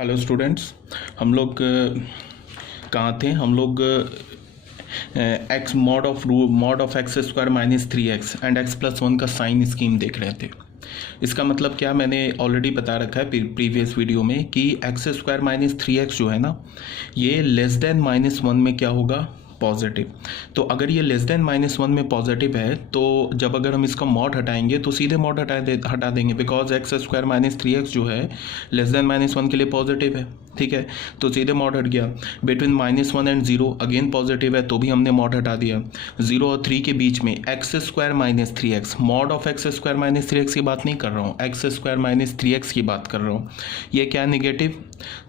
Hello students. हम लोग कहाँ थे? हम लोग x mod of x square minus 3x and x plus 1 का साइन स्कीम देख रहे थे। इसका मतलब क्या, मैंने ऑलरेडी बता रखा है प्रीवियस वीडियो में कि एक्स स्क्वायर माइनस 3x जो है ना, ये लेस देन -1 में क्या होगा? पॉजिटिव। तो अगर ये लेस देन -1 में पॉजिटिव है तो जब अगर हम इसका मॉड हटाएंगे तो सीधे मॉड हटा देंगे, because x square minus 3x जो है लेस देन -1 के लिए पॉजिटिव है। ठीक है, तो सीधे मॉड हट गया। बिटवीन -1 एंड 0 अगेन पॉजिटिव है, तो भी हमने मॉड हटा दिया। 0 और 3 के बीच में x square minus 3x, mod of x square minus 3x की बात नहीं कर रहा हूँ, एक्स स्क्वायर माइनस 3x की बात कर रहा हूँ। ये क्या है? नेगेटिव।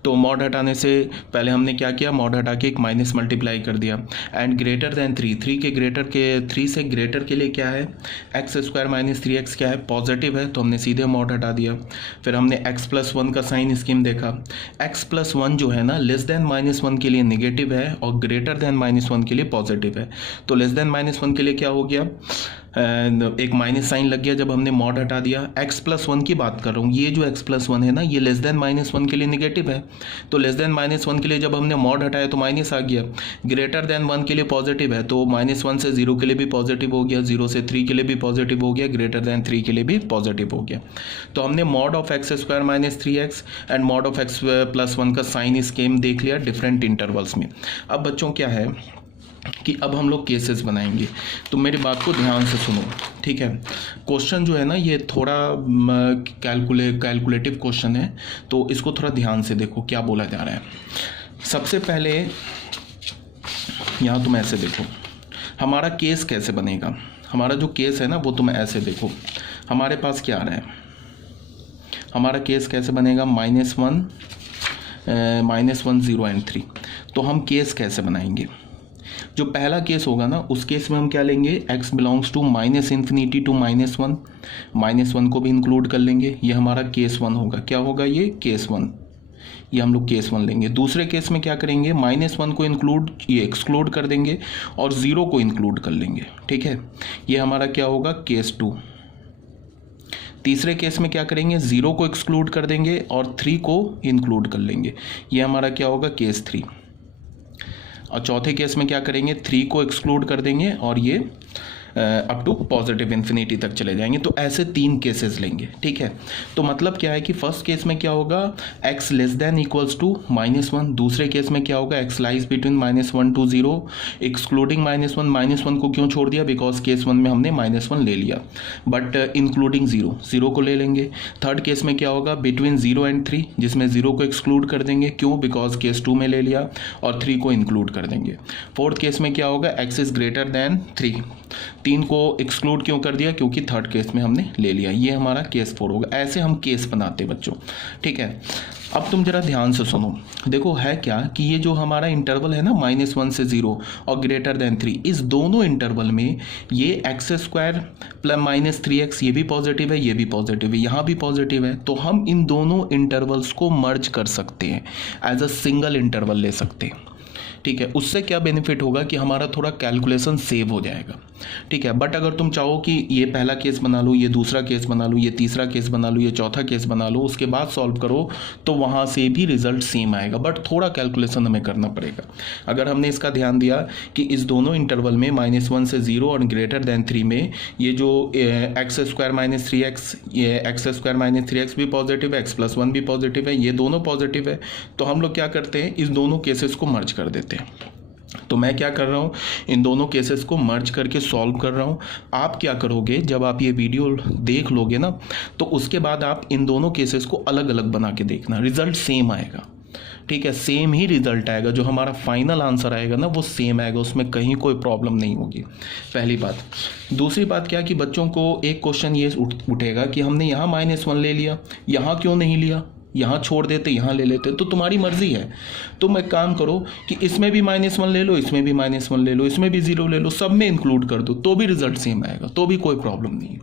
तो मॉड हटाने से पहले हमने क्या किया? मॉड हटा के एक माइनस मल्टीप्लाई कर दिया। एंड ग्रेटर देन 3, 3 से ग्रेटर के लिए क्या है? एक्स स्क्वायर माइनस 3x क्या है? पॉजिटिव है, तो हमने सीधे मॉड हटा दिया। फिर हमने एक्स प्लस 1 का साइन स्कीम देखा। एक्स प्लस 1 जो है ना, लेस देन -1 के लिए नेगेटिव है और ग्रेटर देन -1 के लिए पॉजिटिव है। तो लेस देन -1 के लिए क्या हो गया? एक माइनस साइन लग गया जब हमने मॉड हटा दिया। एक्स प्लस 1 की बात कर रहा हूँ, ये जो एक्स प्लस 1 है ना, ये लेस देन -1 के लिए नेगेटिव है। तो लेस देन -1 के लिए जब हमने मॉड हटाया तो माइनस आ गया। ग्रेटर देन 1 के लिए पॉजिटिव है, तो -1 से 0 के लिए भी पॉजिटिव हो गया, 0 से 3 के लिए भी पॉजिटिव हो गया, ग्रेटर देन 3 के लिए भी पॉजिटिव हो गया। तो हमने mod of x square minus 3x and mod of x plus 1 का साइन स्कीम देख लिया डिफरेंट इंटरवल्स में। अब बच्चों क्या है कि अब हम लोग केसेस बनाएंगे, तो मेरी बात को ध्यान से सुनो। ठीक है, क्वेश्चन जो है ना ये थोड़ा कैलकुलेटिव क्वेश्चन है, तो इसको थोड़ा ध्यान से देखो क्या बोला जा रहा है। सबसे पहले यहाँ तुम ऐसे देखो, हमारा केस कैसे बनेगा। हमारा जो केस है ना वो तुम ऐसे देखो, हमारे पास क्या आ रहा है, हमारा केस कैसे बनेगा? -1, -1, 0 एंड 3। तो हम केस कैसे बनाएंगे? जो पहला केस होगा ना, उस केस में हम क्या लेंगे? x बिलोंग्स टू -∞ टू -1, -1 को भी इंक्लूड कर लेंगे। ये हमारा केस 1 होगा। क्या होगा ये? केस 1। ये हम लोग केस 1 लेंगे। दूसरे केस में क्या करेंगे? -1 को एक्सक्लूड कर देंगे और 0 को इंक्लूड कर लेंगे। ठीक है, ये हमारा क्या होगा? केस 2। तीसरे केस में क्या करेंगे? 0 को एक्सक्लूड कर देंगे और 3 को इंक्लूड कर लेंगे। ये हमारा क्या होगा? केस 3। और चौथे केस में क्या करेंगे? 3 को एक्सक्लूड कर देंगे और ये अप टू पॉजिटिव इन्फिनिटी तक चले जाएंगे। तो ऐसे 3 केसेस लेंगे। ठीक है, तो मतलब क्या है कि फर्स्ट केस में क्या होगा? x less than equals to -1। दूसरे केस में क्या होगा? x lies between -1 to 0 excluding -1 को क्यों छोड़ दिया? बिकॉज केस 1 में हमने -1 ले लिया, बट इंक्लूडिंग 0 को ले लेंगे। थर्ड केस में क्या होगा? बिटवीन 0 एंड 3, जिसमें 0 को एक्सक्लूड कर देंगे। क्यों? बिकॉज केस 2 में ले लिया और 3 को इंक्लूड कर देंगे। फोर्थ केस में क्या होगा? x इज ग्रेटर देन 3, 3 को एक्सक्लूड क्यों कर दिया? क्योंकि थर्ड केस में हमने ले लिया। ये हमारा केस 4 होगा। ऐसे हम केस बनाते बच्चों। ठीक है, अब तुम जरा ध्यान से सुनो। देखो है क्या कि ये जो हमारा इंटरवल है ना, -1 से 0 और ग्रेटर देन 3, इस दोनों इंटरवल में ये एक्स स्क्वायर प्लस -3x ये भी पॉजिटिव है, ये भी पॉजिटिव है, यहाँ भी पॉजिटिव है। तो हम इन दोनों इंटरवल्स को मर्ज कर सकते हैं, एज अ सिंगल इंटरवल ले सकते हैं। ठीक है, उससे क्या बेनिफिट होगा कि हमारा थोड़ा कैलकुलेशन सेव हो जाएगा। ठीक है, बट अगर तुम चाहो कि ये पहला केस बना लो, ये दूसरा केस बना लो, ये तीसरा केस बना लो, ये चौथा केस बना लो, उसके बाद सॉल्व करो, तो वहाँ से भी रिजल्ट सेम आएगा, बट थोड़ा कैलकुलेशन हमें करना पड़ेगा। अगर हमने इसका ध्यान दिया कि इस दोनों इंटरवल में -1 से 0 और ग्रेटर देन 3 में ये जो एक्स स्क्वायर माइनस 3x, ये एक्स स्क्वायर माइनस 3x भी पॉजिटिव है, x प्लस 1 भी पॉजिटिव है, ये दोनों पॉजिटिव है, तो हम लोग क्या करते हैं? इस दोनों केसेस को मर्ज कर देते हैं। तो मैं क्या कर रहा हूँ? इन दोनों केसेस को मर्ज करके सॉल्व कर रहा हूँ। आप क्या करोगे? जब आप ये वीडियो देख लोगे ना, तो उसके बाद आप इन दोनों केसेस को अलग अलग बना के देखना, रिजल्ट सेम आएगा। ठीक है, सेम ही रिजल्ट आएगा, जो हमारा फाइनल आंसर आएगा ना वो सेम आएगा, उसमें कहीं कोई प्रॉब्लम नहीं होगी। पहली बात। दूसरी बात क्या कि बच्चों को एक क्वेश्चन ये उठेगा कि हमने यहाँ -1 ले लिया, यहाँ क्यों नहीं लिया? यहाँ छोड़ देते, यहाँ ले लेते। तो तुम्हारी मर्जी है, तुम एक काम करो कि इसमें भी -1 ले लो, इसमें भी -1 ले लो, इसमें भी 0 ले लो, सब में इंक्लूड कर दो, तो भी रिजल्ट सेम आएगा, तो भी कोई प्रॉब्लम नहीं है।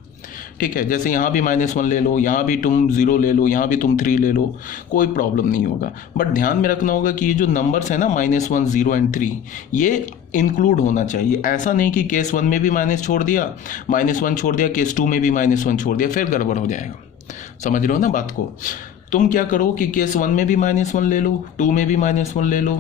ठीक है, जैसे यहाँ भी -1 ले लो, यहाँ भी तुम 0 ले लो, यहाँ भी तुम 3 ले लो, कोई प्रॉब्लम नहीं होगा। बट ध्यान में रखना होगा कि ये जो नंबर्स है ना, -1, 0 एंड 3, ये इंक्लूड होना चाहिए। ऐसा नहीं कि केस 1 में भी -1 छोड़ दिया, केस 2 में भी -1 छोड़ दिया, फिर गड़बड़ हो जाएगा। समझ रहे हो ना बात को? तुम क्या करो कि केस 1 में भी -1 ले लो, 2 में भी -1 ले लो,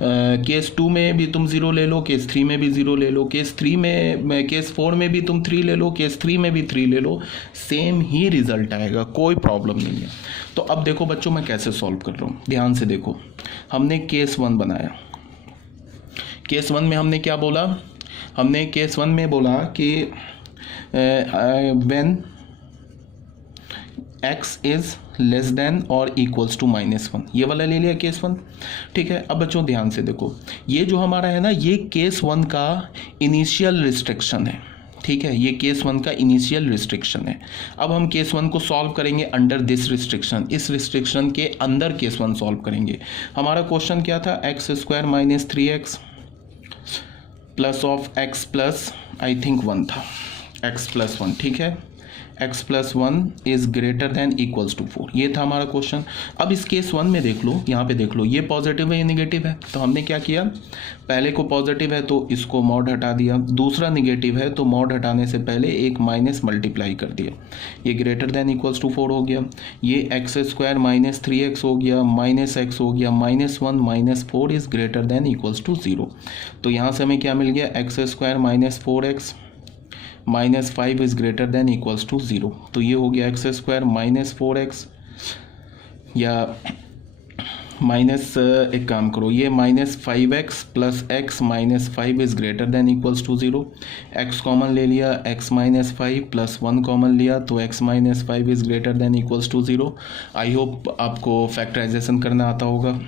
केस 2 में भी तुम 0 ले लो, केस 3 में भी 0 ले लो, केस 4 में भी तुम 3 ले लो, केस 3 में भी 3 ले लो, सेम ही रिजल्ट आएगा, कोई प्रॉब्लम नहीं है। तो अब देखो बच्चों मैं कैसे सॉल्व कर रहा हूँ, ध्यान से देखो। हमने केस 1 बनाया, केस 1 में हमने क्या बोला, हमने केस 1 में बोला कि when x is less than और इक्वल्स टू -1, ये वाला ले लिया केस 1, ठीक है। अब बच्चों ध्यान से देखो, ये जो हमारा है ना, ये केस 1 का इनिशियल रिस्ट्रिक्शन है, ठीक है, ये केस 1 का इनिशियल रिस्ट्रिक्शन है। अब हम केस 1 को सॉल्व करेंगे अंडर दिस रिस्ट्रिक्शन, इस रिस्ट्रिक्शन के अंदर केस 1 सॉल्व करेंगे। हमारा क्वेश्चन क्या था, x² - 3x plus of x plus I think 1 था, x प्लस 1, ठीक है, x plus 1 is greater than equals to 4, ये था हमारा क्वेश्चन। अब इस केस 1 में देख लो, यहाँ पे देख लो, ये पॉजिटिव है ये निगेटिव है, तो हमने क्या किया, पहले को पॉजिटिव है तो इसको मॉड हटा दिया, दूसरा निगेटिव है तो मॉड हटाने से पहले एक माइनस मल्टीप्लाई कर दिया, ये ग्रेटर देन इक्वल्स टू 4 हो गया, ये x² - 3x हो गया, -x हो गया, -1 - 4 is greater than equals to 0। तो यहाँ से हमें क्या मिल गया, x² - 4x -5 is greater than equals to 0। तो ये हो गया x² - 4x, या एक काम करो, ये -5x plus x -5 is greater than equals to 0, x common ले लिया, x -5 प्लस 1 कॉमन लिया, तो x -5 is greater than equals to 0। I hope आपको फैक्टराइजेशन करना आता होगा।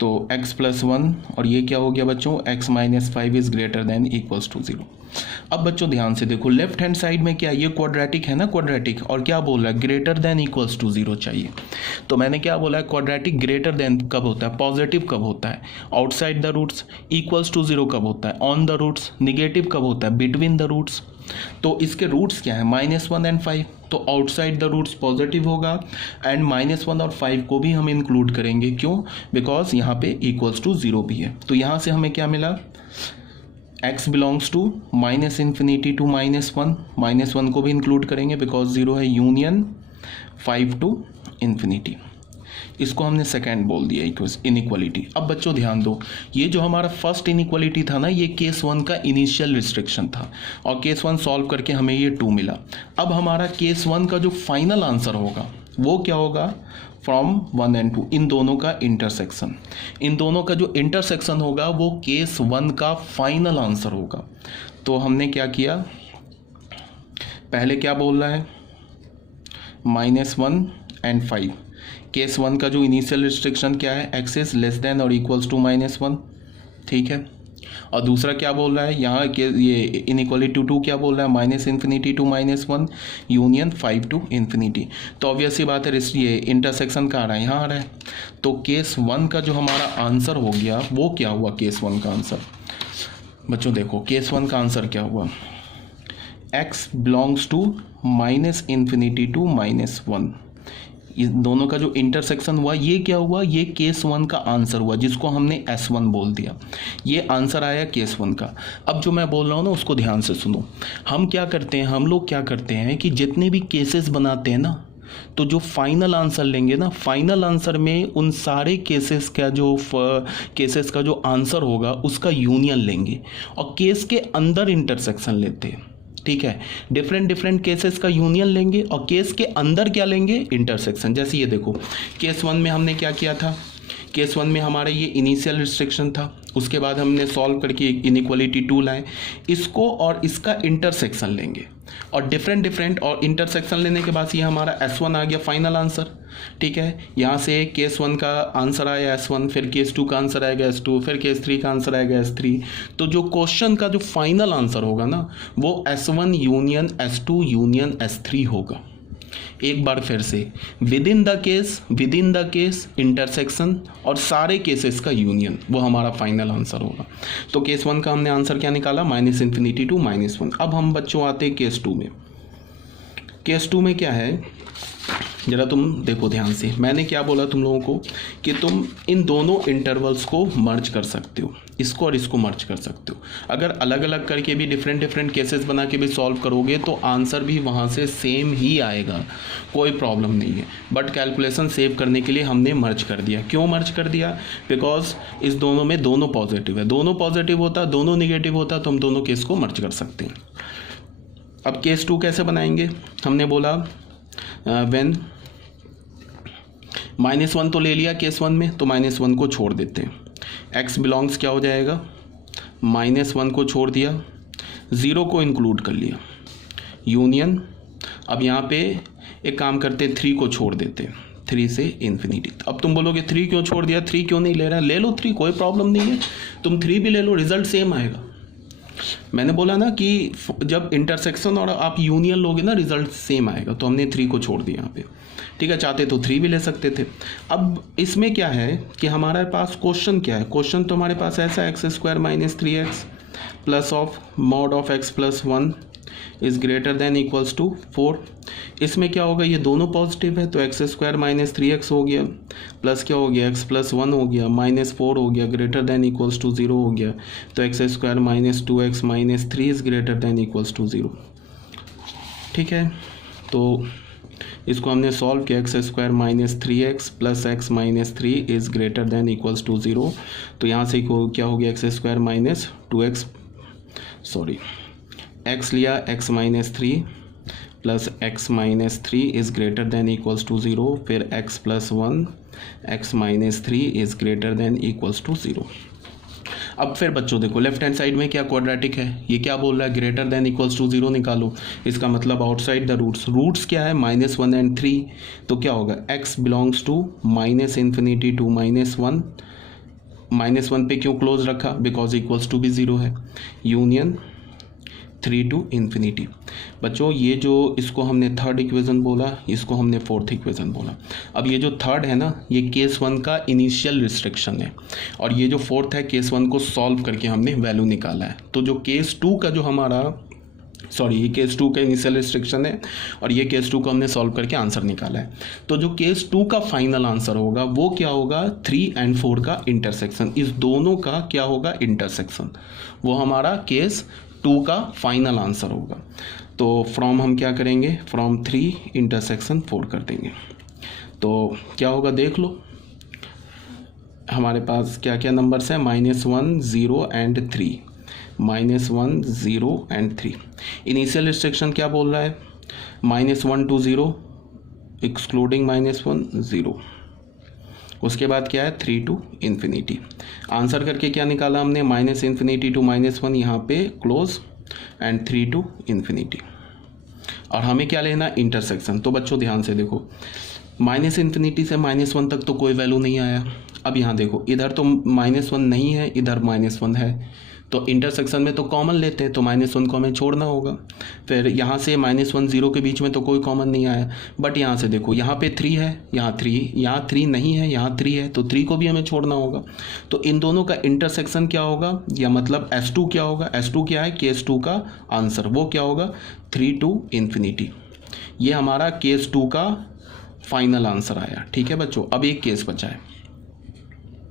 तो x प्लस 1 और ये क्या हो गया बच्चों, x -5 is greater than equals to 0। अब बच्चों ध्यान से देखो, लेफ्ट हैंड साइड में क्या, ये क्वाड्रेटिक है ना, क्वाड्रेटिक, और क्या बोल रहा है, ग्रेटर देन इक्वल्स टू 0 चाहिए। तो मैंने क्या बोला है, क्वाड्रेटिक ग्रेटर देन कब होता है, पॉजिटिव कब होता है, outside the roots, equals to 0 कब होता है, ऑन द रूट्स, निगेटिव कब होता है, बिटवीन द रूट्स। तो इसके रूट्स क्या है, -1 और 5, तो आउटसाइड द रूट्स पॉजिटिव होगा, एंड -1 और 5 को भी हम इंक्लूड करेंगे, क्यों, बिकॉज यहाँ पे इक्वल्स टू 0 भी है। तो यहाँ से हमें क्या मिला, x बिलोंग्स टू -∞ टू -1, -1 को भी इंक्लूड करेंगे बिकॉज 0 है, यूनियन 5 टू ∞। इसको हमने सेकेंड बोल दिया इनइक्वालिटी। अब बच्चों ध्यान दो, ये जो हमारा फर्स्ट इनइक्वालिटी था ना, ये केस 1 का इनिशियल रिस्ट्रिक्शन था, और केस 1 सॉल्व करके हमें ये 2 मिला। अब हमारा केस 1 का जो फाइनल आंसर होगा वो क्या होगा, फ्रॉम 1 और 2, इन दोनों का इंटरसेक्शन, इन दोनों का जो इंटरसेक्शन होगा वो केस 1 का फाइनल आंसर होगा। तो हमने क्या किया, पहले क्या बोल रहा है, -1 और 5, केस 1 का जो इनिशियल रिस्ट्रिक्शन क्या है, x इज लेस देन और इक्वल्स टू -1, ठीक है। और दूसरा क्या बोल रहा है यहाँ के, ये इनइक्वालिटी 2 क्या बोल रहा है, -∞ टू -1 यूनियन 5 टू ∞। तो ऑब्वियस सी बात है, ये इंटरसेक्शन का आ रहा है, यहाँ आ रहा है। तो केस 1 का जो हमारा आंसर हो गया वो क्या हुआ, केस 1 का आंसर बच्चों देखो, केस 1 का आंसर क्या हुआ, x बिलोंग्स टू -∞ टू -1, ये दोनों का जो इंटरसेक्शन हुआ ये क्या हुआ, ये केस 1 का आंसर हुआ, जिसको हमने S1 बोल दिया, ये आंसर आया केस 1 का। अब जो मैं बोल रहा हूँ ना उसको ध्यान से सुनो, हम क्या करते हैं, हम लोग क्या करते हैं कि जितने भी केसेस बनाते हैं ना, तो जो फाइनल आंसर लेंगे ना, फाइनल आंसर में उन सारे केसेस का जो आंसर होगा उसका यूनियन लेंगे, और केस के अंदर इंटरसेक्शन लेते हैं, ठीक है, डिफरेंट केसेस का यूनियन लेंगे और केस के अंदर क्या लेंगे, इंटरसेक्शन। जैसे ये देखो, केस 1 में हमने क्या किया था, केस 1 में हमारा ये इनिशियल रिस्ट्रिक्शन था, उसके बाद हमने सॉल्व करके इनइक्वालिटी 2 लाए, इसको और इसका इंटरसेक्शन लेंगे, और डिफरेंट और इंटरसेक्शन लेने के बाद ये हमारा S1 आ गया फाइनल आंसर, ठीक है। यहाँ से केस 1 का आंसर आया S1, फिर केस 2 का आंसर आएगा S2, फिर केस 3 का आंसर आएगा S3। तो जो क्वेश्चन का जो फाइनल आंसर होगा ना, वो S1 union S2 union S3 होगा। एक बार फिर से, with in the case intersection और सारे केसेस का यूनियन, वो हमारा फाइनल आंसर होगा। तो केस 1 का हमने आंसर क्या निकाला, -∞ टू -1। अब हम बच्चों आते हैं केस 2 में। केस 2 में क्या है, ज़रा तुम देखो ध्यान से, मैंने क्या बोला तुम लोगों को कि तुम इन दोनों इंटरवल्स को मर्ज कर सकते हो, इसको और इसको मर्ज कर सकते हो। अगर अलग अलग करके भी डिफरेंट डिफरेंट केसेस बना के भी सॉल्व करोगे तो आंसर भी वहाँ से सेम ही आएगा, कोई प्रॉब्लम नहीं है। बट कैलकुलेशन सेव करने के लिए हमने मर्ज कर दिया। क्यों मर्ज कर दिया? बिकॉज इस दोनों में दोनों पॉजिटिव है, दोनों पॉजिटिव होता, दोनों निगेटिव होता तो हम दोनों केस को मर्ज कर सकते हैं। अब केस 2 कैसे बनाएंगे? हमने बोला व्हेन -1 तो ले लिया केस 1 में, तो -1 को छोड़ देते हैं। x बिलोंग्स क्या हो जाएगा? -1 को छोड़ दिया, 0 को इंक्लूड कर लिया, यूनियन। अब यहाँ पे एक काम करते, 3 को छोड़ देते, 3 से इन्फिनिटी। अब तुम बोलोगे 3 क्यों छोड़ दिया, 3 क्यों नहीं ले रहा? ले लो 3, कोई प्रॉब्लम नहीं है, तुम 3 भी ले लो, रिजल्ट सेम आएगा। मैंने बोला ना कि जब इंटरसेक्शन और आप यूनियन लोगे ना रिजल्ट सेम आएगा, तो हमने 3 को छोड़ दिया यहाँ पे। ठीक है, चाहते तो 3 भी ले सकते थे। अब इसमें क्या है कि हमारे पास क्वेश्चन क्या है? क्वेश्चन तो हमारे पास ऐसा x² - 3x plus of mod of x + 1 is greater than equals to 4। इसमें क्या होगा, ये दोनों पॉजिटिव है, तो x² - 3x हो गया, प्लस क्या हो गया, x + 1 हो गया, -4 हो गया, ग्रेटर देन इक्वल्स टू 0 हो गया, तो x² - 2x - 3 is greater than equals to 0। ठीक है, तो इसको हमने सॉल्व किया, x² - 3x plus x - 3 is greater than equals to 0। तो यहाँ से क्या हो गया, x² - 2x x लिया, x - 3 plus x - 3 is greater than equals to 0, फिर x + 1 x - 3 is greater than equals to 0। अब फिर बच्चों देखो लेफ्ट हैंड साइड में क्या क्वाड्रेटिक है, ये क्या बोल रहा है, ग्रेटर देन इक्वल्स टू 0 निकालो। इसका मतलब आउटसाइड द रूट्स, रूट्स क्या है, -1 और 3, तो क्या होगा, x बिलोंग्स टू -∞ टू -1, -1 पे क्यों क्लोज रखा, बिकॉज इक्वल्स टू भी 0 है, यूनियन 3 टू इन्फिनिटी। बच्चों ये जो इसको हमने थर्ड इक्वेशन बोला, इसको हमने फोर्थ इक्वेशन बोला। अब ये जो थर्ड है ना, ये केस 1 का इनिशियल रिस्ट्रिक्शन है, और ये जो फोर्थ है केस 1 को सॉल्व करके हमने वैल्यू निकाला है। तो जो केस 2 का जो हमारा ये केस 2 का इनिशियल रिस्ट्रिक्शन है, और ये केस 2 को हमने सॉल्व करके आंसर निकाला है। तो जो केस 2 का फाइनल आंसर होगा वो क्या होगा, 3 और 4 का इंटरसेक्शन, इस दोनों का क्या होगा, इंटरसेक्शन, वो हमारा केस 2 का फाइनल आंसर होगा। तो फ्रॉम हम क्या करेंगे, फ्रॉम 3 इंटरसेक्शन 4 कर देंगे, तो क्या होगा देख लो। हमारे पास क्या क्या नंबर्स हैं, -1 0 और 3, -1 0 और 3। इनिशियल रिस्ट्रिक्शन क्या बोल रहा है, -1 to 0 एक्सक्लूडिंग -1 0, उसके बाद क्या है 3 टू इन्फिनिटी। आंसर करके क्या निकाला हमने, -∞ टू -1 यहाँ पे क्लोज एंड 3 टू इन्फिनिटी। और हमें क्या लेना, इंटरसेक्शन। तो बच्चों ध्यान से देखो, -∞ से -1 तक तो कोई वैल्यू नहीं आया। अब यहाँ देखो, इधर तो -1 नहीं है, इधर -1 है, तो इंटरसेक्शन में तो कॉमन लेते हैं, तो -1 को हमें छोड़ना होगा। फिर यहाँ से -1 0 के बीच में तो कोई कॉमन नहीं आया, बट यहाँ से देखो, यहाँ पे 3 है, यहाँ 3 नहीं है, यहाँ 3 है, तो 3 को भी हमें छोड़ना होगा। तो इन दोनों का इंटरसेक्शन क्या होगा, या मतलब S2 क्या होगा, S2 क्या है, केस 2 का आंसर, वो क्या होगा 3 टू इन्फिनिटी। ये हमारा केस 2 का फाइनल आंसर आया। ठीक है बच्चों, अब एक केस बचा है।